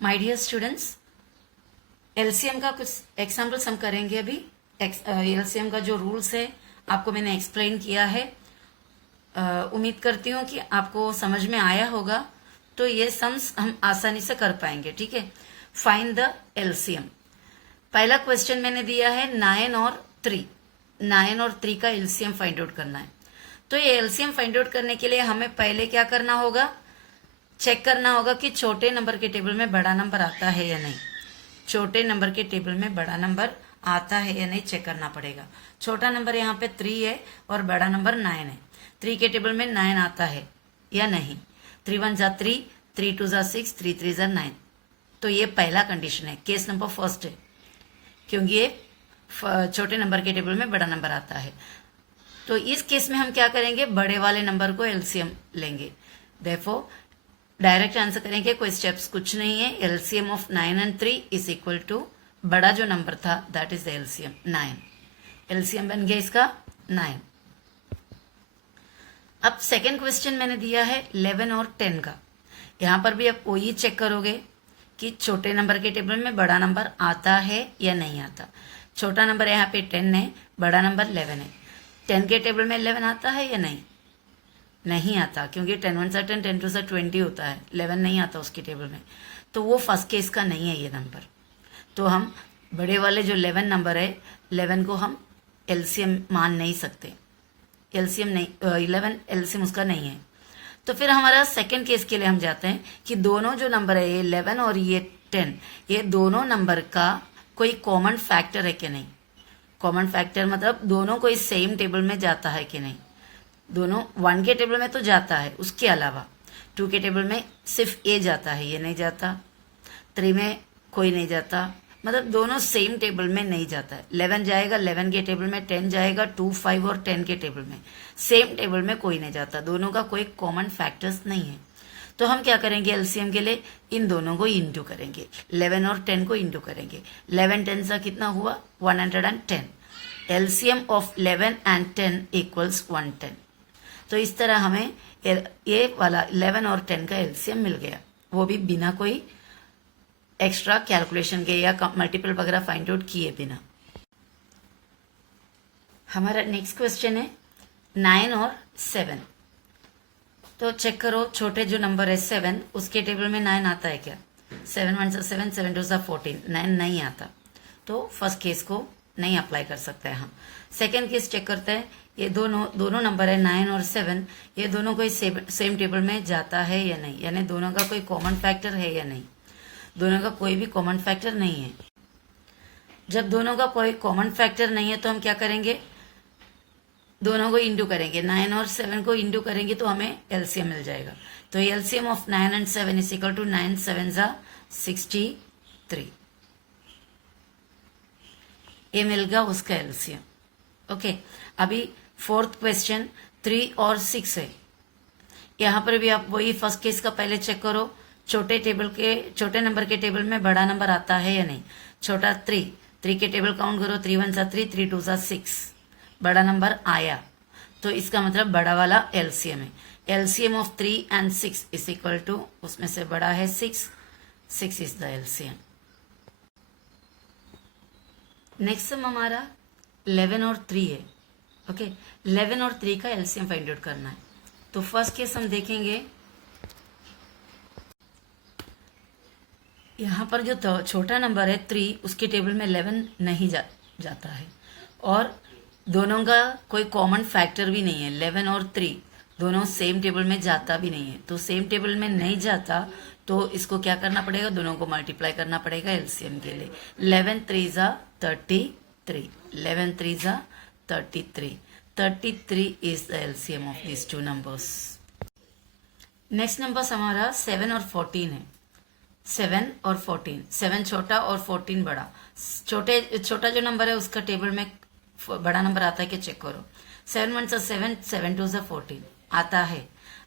My dear students, LCM का कुछ examples हम करेंगे अभी। एलसीएम का जो रूल्स है आपको मैंने एक्सप्लेन किया है। उम्मीद करती हूँ कि आपको समझ में आया होगा, तो ये सम्स हम आसानी से कर पाएंगे। ठीक है, फाइंड द एलसीएम। पहला क्वेश्चन मैंने दिया है 9 और 3। 9 और 3 का एलसीएम फाइंड आउट करना है। तो ये एलसीएम फाइंड आउट करने के लिए हमें पहले क्या करना होगा, चेक करना होगा कि छोटे नंबर के टेबल में बड़ा नंबर आता है या नहीं। छोटे नंबर के टेबल में बड़ा नंबर आता है या नहीं चेक करना पड़ेगा। छोटा नंबर यहाँ पे 3 है और बड़ा नंबर 9 है। 3 के टेबल में 9 आता है या नहीं। 3 1 जा 3, 3 2 जा 6, 3 3 जा 9। तो ये पहला कंडीशन है, केस नंबर फर्स्ट है, क्योंकि ये छोटे नंबर के टेबल में बड़ा नंबर आता है। तो इस केस में हम क्या करेंगे, बड़े वाले नंबर को एलसीएम लेंगे। देयरफॉर डायरेक्ट आंसर करेंगे, कोई स्टेप्स कुछ नहीं है। LCM of 9 and 3 is equal to बड़ा जो नंबर था that is the LCM 9। LCM बन गया इसका 9। अब सेकेंड क्वेश्चन मैंने दिया है 11 और 10 का। यहां पर भी आप वही चेक करोगे कि छोटे नंबर के टेबल में बड़ा नंबर आता है या नहीं आता। छोटा नंबर यहाँ पे 10 है, बड़ा नंबर 11 है। 10 के टेबल में 11 आता है या नहीं, नहीं आता, क्योंकि 10 1 सा 10, 10 2 सा 20 होता है। 11 नहीं आता उसके टेबल में, तो वो फर्स्ट केस का नहीं है ये नंबर। तो हम बड़े वाले जो 11 नंबर है, 11 को हम एलसीएम मान नहीं सकते। एलसीएम नहीं, 11 एलसीएम उसका नहीं है। तो फिर हमारा सेकेंड केस के लिए हम जाते हैं कि दोनों जो नंबर है, ये 11 और ये 10, ये दोनों नंबर का कोई कॉमन फैक्टर है कि नहीं। कॉमन फैक्टर मतलब दोनों कोई सेम टेबल में जाता है कि नहीं। दोनों 1 के टेबल में तो जाता है, उसके अलावा 2 के टेबल में सिर्फ ए जाता है, ये नहीं जाता। 3 में कोई नहीं जाता, मतलब दोनों सेम टेबल में नहीं जाता है। 11 जाएगा 11 के टेबल में, 10 जाएगा 2 5 और 10 के टेबल में। सेम टेबल में कोई नहीं जाता, दोनों का कोई कॉमन फैक्टर्स नहीं है। तो हम क्या करेंगे एलसीएम के लिए, इन दोनों को इंटू करेंगे। 11 और 10 को इंटू करेंगे। 11 10 सा कितना हुआ, 110। LCM of 11 and 10 equals 110। तो इस तरह हमें ये वाला 11 और 10 का एलसीएम मिल गया, वो भी बिना कोई एक्स्ट्रा कैलकुलेशन के या मल्टीपल वगैरह फाइंड आउट किए बिना। हमारा नेक्स्ट क्वेश्चन है 9 और 7। तो चेक करो, छोटे जो नंबर है 7, उसके टेबल में 9 आता है क्या। 7 1 सा 7, 7 2 सा 14, 9 नहीं आता। तो फर्स्ट केस को नहीं अप्लाई कर सकते हैं हम। सेकेंड केस चेक करते हैं, ये दोनों नंबर है 9 और 7, ये दोनों कोई सेम टेबल में जाता है या नहीं, यानी दोनों का कोई कॉमन फैक्टर है या नहीं। दोनों का कोई भी कॉमन फैक्टर नहीं है। जब दोनों का कोई कॉमन फैक्टर नहीं है तो हम क्या करेंगे, दोनों को इंटू करेंगे। 9 और 7 को इंटू करेंगे तो हमें एलसीएम मिल जाएगा। तो LCM of 9 and 7 is equal to 9 7 जा 63। ये मिल गया उसका एलसीएम। ओके, अभी फोर्थ क्वेश्चन 3 और 6 है। यहां पर भी आप वही फर्स्ट केस का पहले चेक करो, छोटे नंबर के टेबल में बड़ा नंबर आता है या नहीं। छोटा 3 के टेबल काउंट करो, 3 1 सा 3, 3 2 सा 6, बड़ा नंबर आया, तो इसका मतलब बड़ा वाला एलसीएम है। LCM of 3 and 6 is equal to, उसमें से बड़ा है 6 इज द एलसीएम। नेक्स्ट हमारा 11 और 3 है। ओके, 11 और 3 का एलसीएम फाइंड आउट करना है। तो फर्स्ट केस हम देखेंगे, यहाँ पर जो छोटा नंबर है 3, उसके टेबल में 11 नहीं जाता है, और दोनों का कोई कॉमन फैक्टर भी नहीं है। 11 और 3 दोनों सेम टेबल में जाता भी नहीं है। तो सेम टेबल में नहीं जाता तो इसको क्या करना पड़ेगा, दोनों को मल्टीप्लाई करना पड़ेगा एलसीएम के लिए। 11 3 जा 33, 11 3 जा 33, 33 is the LCM of this two numbers. Next number हमारा 7 और 14 है। 7 और 14, 7 छोटा और 14 बड़ा। छोटा जो नंबर है उसका टेबल में बड़ा नंबर आता है कि चेक करो। 7 1 सा 7, 7 2 सा 14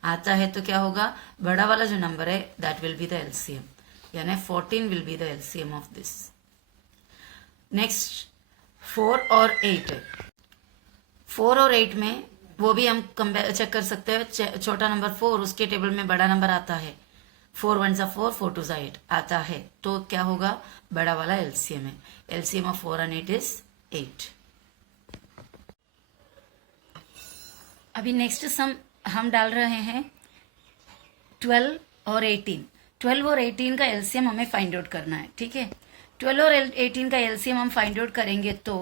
आता है तो क्या होगा, बड़ा वाला जो नंबर है that will be the LCM, यानी 14 will be the LCM of this. Next 4 और 8 है। 4 और 8 में वो भी हम चेक कर सकते हैं। छोटा नंबर 4, उसके टेबल में बड़ा नंबर आता है, 4 वन सा 4, 4 टू सा 8 आता है, तो क्या होगा, बड़ा वाला एलसीएम है। LCM of 4 and 8 is 8। अभी नेक्स्ट सम हम डाल रहे हैं 12 और 18। 12 और 18 का एलसीएम हमें फाइंड आउट करना है, ठीक है। 12 और 18 का एलसीएम हम फाइंड आउट करेंगे तो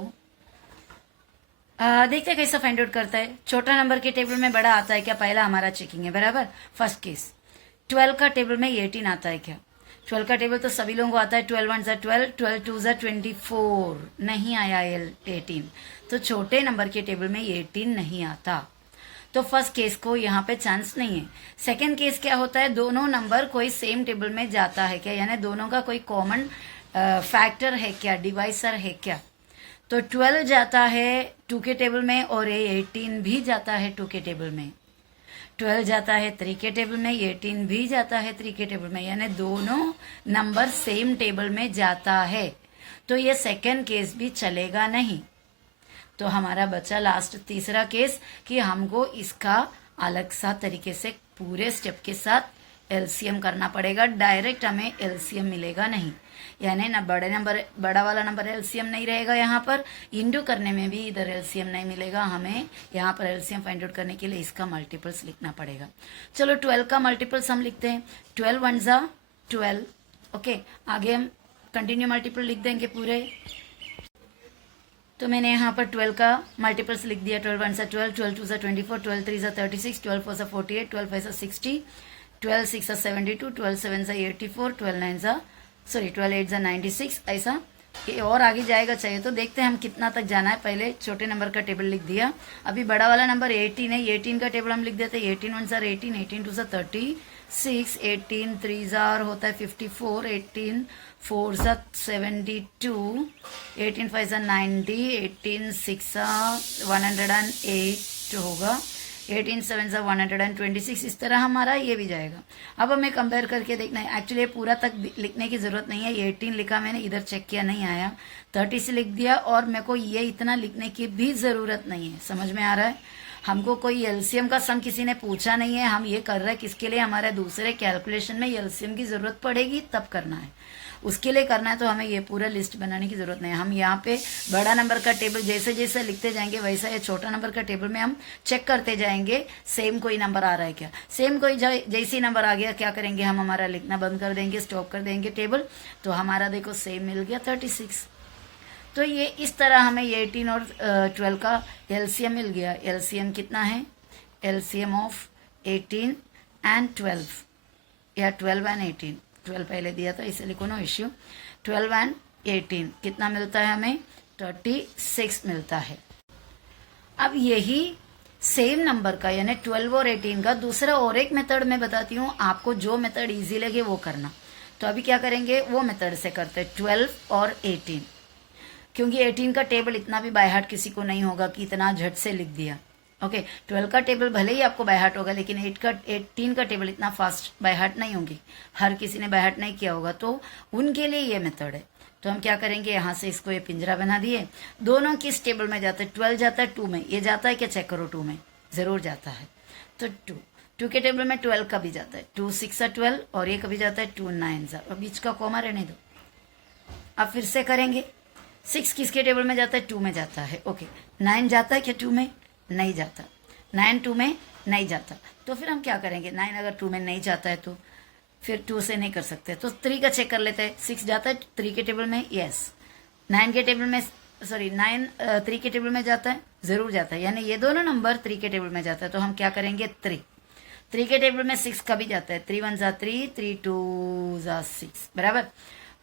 देखते हैं कैसा फाइंड आउट करता है। छोटा नंबर के टेबल में बड़ा आता है क्या, पहला हमारा चेकिंग है, बराबर। फर्स्ट केस 12 का टेबल में 18 आता है क्या। 12 का टेबल तो सभी लोगों को आता है, 12 वन सा 12, 12 टू सा 24, नहीं आया 18, तो छोटे नंबर के टेबल में 18 नहीं आता, तो फर्स्ट केस को यहाँ पे चांस नहीं है। सेकेंड केस क्या होता है, दोनों नंबर कोई सेम टेबल में जाता है क्या, यानी दोनों का कोई कॉमन फैक्टर है क्या, डिवाइसर है क्या। तो 12 जाता है 2 के टेबल में और ये 18 भी जाता है 2 के टेबल में। 12 जाता है 3 के टेबल में, 18 भी जाता है 3 के टेबल में, यानी दोनों नंबर सेम टेबल में जाता है, तो ये सेकेंड केस भी चलेगा नहीं। तो हमारा बचा लास्ट तीसरा केस कि हमको इसका अलग सा तरीके से पूरे स्टेप के साथ एलसीएम करना पड़ेगा, डायरेक्ट हमें एलसीएम मिलेगा नहीं, यानी ना बड़ा वाला नंबर एलसीएम नहीं रहेगा, यहाँ पर इंडू करने में भी इधर एलसीएम नहीं मिलेगा, हमें यहाँ पर एलसीएम फाइंड आउट करने के लिए इसका मल्टीपल्स लिखना पड़ेगा। चलो 12 का मल्टीपल्स हम लिखते हैं, 12 वन सा 12, ओके। आगे हम कंटिन्यू मल्टीपल लिख देंगे पूरे, तो मैंने यहाँ पर 12 का मल्टीपल्स लिख दिया, 12 वन सा 12, 12 टू सा 24, 12 थ्री सा 36, 12 फोर सा 48, 12 फाइव सा 60, 12 सिक्स सा 72, 12 सेवन सा 84, 12 नाइन सा 12 एट सा 96, ऐसा ये और आगे जाएगा चाहिए तो देखते हैं हम कितना तक जाना है। पहले छोटे नंबर का टेबल लिख दिया, अभी बड़ा वाला नंबर 18 है, 18 का टेबल हम लिख देते हैं। 18 वन सा 18, 18 टू सा 36, 18 थ्री जार होता है 54, 18 4 सा 72, 18 फाइव सा 90, 18 सिक्स सा 108 होगा, 18 7 सा 126, इस तरह हमारा ये भी जाएगा। अब हमें कंपेयर करके देखना है, एक्चुअली पूरा तक लिखने की जरूरत नहीं है, 18 लिखा मैंने, इधर चेक किया नहीं आया, 30 से लिख दिया, और मेरे को ये इतना लिखने की भी जरूरत नहीं है। समझ में आ रहा है, हमको कोई एलसीएम का सम किसी ने पूछा नहीं है, हम ये कर रहे हैं किसके लिए, हमारे दूसरे कैलकुलेशन में एलसीएम की जरूरत पड़ेगी तब करना है, उसके लिए करना है, तो हमें ये पूरा लिस्ट बनाने की जरूरत नहीं है। हम यहाँ पे बड़ा नंबर का टेबल जैसे जैसे लिखते जाएंगे वैसा ये छोटा नंबर का टेबल में हम चेक करते जाएंगे, सेम कोई नंबर आ रहा है क्या, सेम कोई जैसी नंबर आ गया क्या करेंगे हम, हमारा लिखना बंद कर देंगे, स्टॉप कर देंगे टेबल, तो हमारा देखो सेम मिल गया 36। तो ये इस तरह हमें 18 और 12 का एलसीएम मिल गया। एलसीएम कितना है, एलसीएम ऑफ 18 एंड 12, या 12 एंड 18, 12 पहले दिया था इसे लिखो, नो इश्यू। 12 एंड 18 कितना मिलता है हमें, 36 मिलता है। अब यही सेम नंबर का यानी 12 और 18 का दूसरा और एक मेथड मैं बताती हूँ आपको, जो मेथड इजी लगे वो करना। तो अभी क्या करेंगे, वो मेथड से करते हैं 12 और 18, क्योंकि 18 का टेबल इतना भी बाय हार्ट किसी को नहीं होगा कि इतना झट से लिख दिया, ओके। 12 का टेबल भले ही आपको बाय हार्ट होगा, लेकिन 18 का टेबल इतना फास्ट बाय हार्ट नहीं होगी, हर किसी ने बाय हार्ट नहीं किया होगा, तो उनके लिए ये मेथड है। तो हम क्या करेंगे, यहाँ से इसको ये पिंजरा बना दिए, दोनों किस टेबल में जाते हैं, 12 जाता है 2 में, ये जाता है क्या, चेक करो 2 में जरूर जाता है, तो 2 के टेबल में 12 का भी जाता है, 2 6 सा 12, और ये कभी जाता है 2 9 सा, और बीच का कॉमा रहने दो। अब फिर से करेंगे, 6 किसके टेबल में जाता है, 2 में जाता है, ओके। 9 जाता है क्या 2 में, नहीं जाता, 9 2 में नहीं जाता, तो फिर हम क्या करेंगे, 9 अगर 2 में नहीं जाता है तो फिर 2 से नहीं कर सकते, तो 3 का चेक कर लेते हैं। 6 जाता है 3 के टेबल में, यस। 9 के टेबल में, सॉरी 9 3 के टेबल में जाता है, जरूर जाता है, यानी ये दोनों नंबर 3 के टेबल में जाता है, तो हम क्या करेंगे, 3 के टेबल में 6 का भी जाता है, 3 1 जा 3, 3 2 जा 6, बराबर।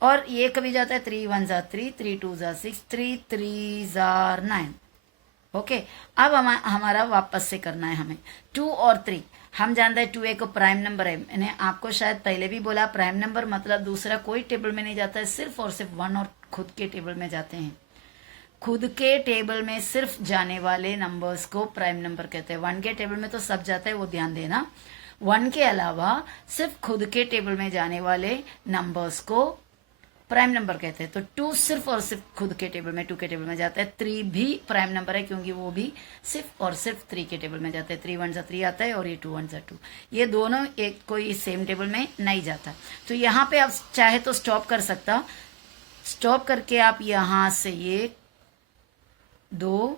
और ये कभी जाता है 3 1 जा 3, 3 2 जा 6, 3 3 जा 9, ओके। अब हमारा वापस से करना है हमें 2 और 3, हम जानते हैं 2 एक प्राइम नंबर है, मैंने आपको शायद पहले भी बोला, प्राइम नंबर मतलब दूसरा कोई टेबल में नहीं जाता है, सिर्फ और सिर्फ 1 और खुद के टेबल में जाते हैं। खुद के टेबल में सिर्फ जाने वाले नंबर्स को प्राइम नंबर कहते हैं। 1 के टेबल में तो सब जाता है, वो ध्यान देना। 1 के अलावा सिर्फ खुद के टेबल में जाने वाले नंबर्स को प्राइम नंबर कहते हैं। तो 2 सिर्फ और सिर्फ खुद के टेबल में 2 के टेबल में जाता है। 3 भी प्राइम नंबर है क्योंकि वो भी सिर्फ और सिर्फ 3 के टेबल में जाता है। 3 1 3 आता है और ये 2 1 2, ये दोनों एक कोई सेम टेबल में नहीं जाता। तो यहाँ पे आप चाहे तो स्टॉप कर सकता, स्टॉप करके आप यहाँ से ये 2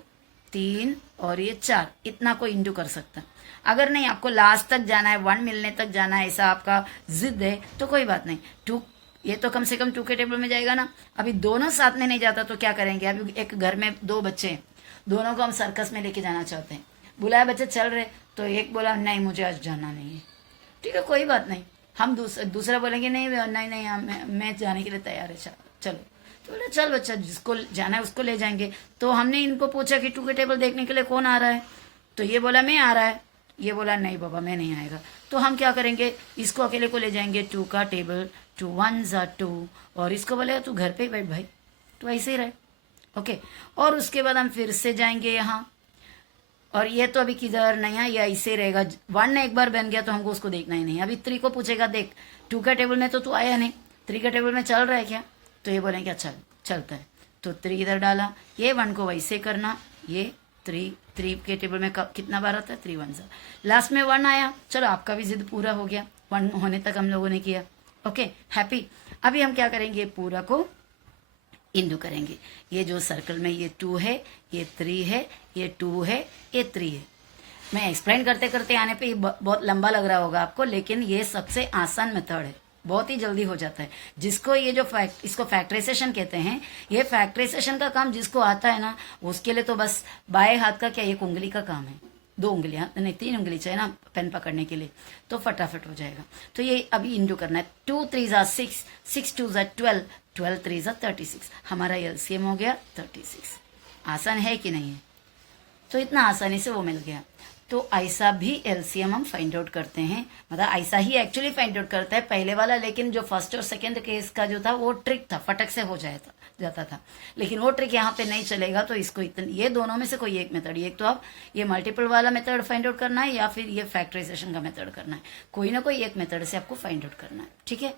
3 और ये 4 इतना को इंटू कर सकता। अगर नहीं आपको लास्ट तक जाना है, 1 मिलने तक जाना है, ऐसा आपका जिद है तो कोई बात नहीं। 2 ये तो कम से कम 2 के टेबल में जाएगा ना। अभी दोनों साथ में नहीं जाता तो क्या करेंगे? अभी एक घर में 2 बच्चे हैं, दोनों को हम सर्कस में लेके जाना चाहते हैं। बुलाया बच्चे चल रहे, तो एक बोला नहीं मुझे आज जाना नहीं है। ठीक है कोई बात नहीं, हम दूसरा बोलेंगे नहीं नहीं नहीं मैं जाने के लिए तैयार है, चलो। तो बोले चल बच्चा जिसको जाना है उसको ले जाएंगे। तो हमने इनको पूछा कि 2 के टेबल देखने के लिए कौन आ रहा है, तो ये बोला मैं आ रहा है, ये बोला नहीं बाबा मैं नहीं आएगा। तो हम क्या करेंगे? इसको अकेले को ले जाएंगे 2 का टेबल, 2 1 2, और इसको बोलेगा तू घर पे ही बैठ भाई, तो ऐसे ही रहे। ओके, और उसके बाद हम फिर से जाएंगे यहाँ, और ये तो अभी किधर नहीं है, ये ऐसे रहेगा। 1 एक बार बन गया तो हमको उसको देखना ही नहीं। अभी 3 को पूछेगा देख 2 का टेबल में तो तू आया नहीं, 3 का टेबल में चल रहा है क्या? तो ये बोलेंगे अच्छा चलता है। तो 3 इधर डाला, ये 1 को वैसे करना, ये 3 के टेबल में कितना बार आता है? 3 1 लास्ट में 1 आया। चलो आपका भी जिद पूरा हो गया, 1 होने तक हम लोगों ने किया। Okay happy. अभी हम क्या करेंगे? पूरा को इंटू करेंगे। ये जो सर्कल में ये 2 है, ये 3 है, ये 2 है, ये 3 है। मैं एक्सप्लेन करते करते आने पे बहुत लंबा लग रहा होगा आपको, लेकिन ये सबसे आसान मेथड है, बहुत ही जल्दी हो जाता है। जिसको ये जो इसको फैक्टराइजेशन कहते हैं, ये फैक्टराइजेशन का काम जिसको आता है ना, उसके लिए तो बस बाएं हाथ का क्या 1 उंगली का काम है, 2 उंगलियां नहीं 3 उंगली चाहिए ना पेन पकड़ने के लिए, तो फटाफट हो जाएगा। तो ये अभी इंटू करना है। 2 3 6, 6 2 12, 12 3 36। हमारा एलसीएम हो गया 36। आसान है कि नहीं है? तो इतना आसानी से वो मिल गया। तो ऐसा भी एलसीएम हम फाइंड आउट करते हैं, मतलब ऐसा ही एक्चुअली फाइंड आउट करता है पहले वाला, लेकिन जो फर्स्ट और सेकंड केस का जो था वो ट्रिक था, फटक से हो जाता था। लेकिन वो ट्रिक यहाँ पे नहीं चलेगा। तो इसको ये दोनों में से कोई एक मेथड, एक तो आप ये मल्टीपल वाला मेथड फाइंड आउट करना है, या फिर ये फैक्टराइजेशन का मेथड करना है। कोई ना कोई एक मेथड से आपको फाइंड आउट करना है। ठीक है।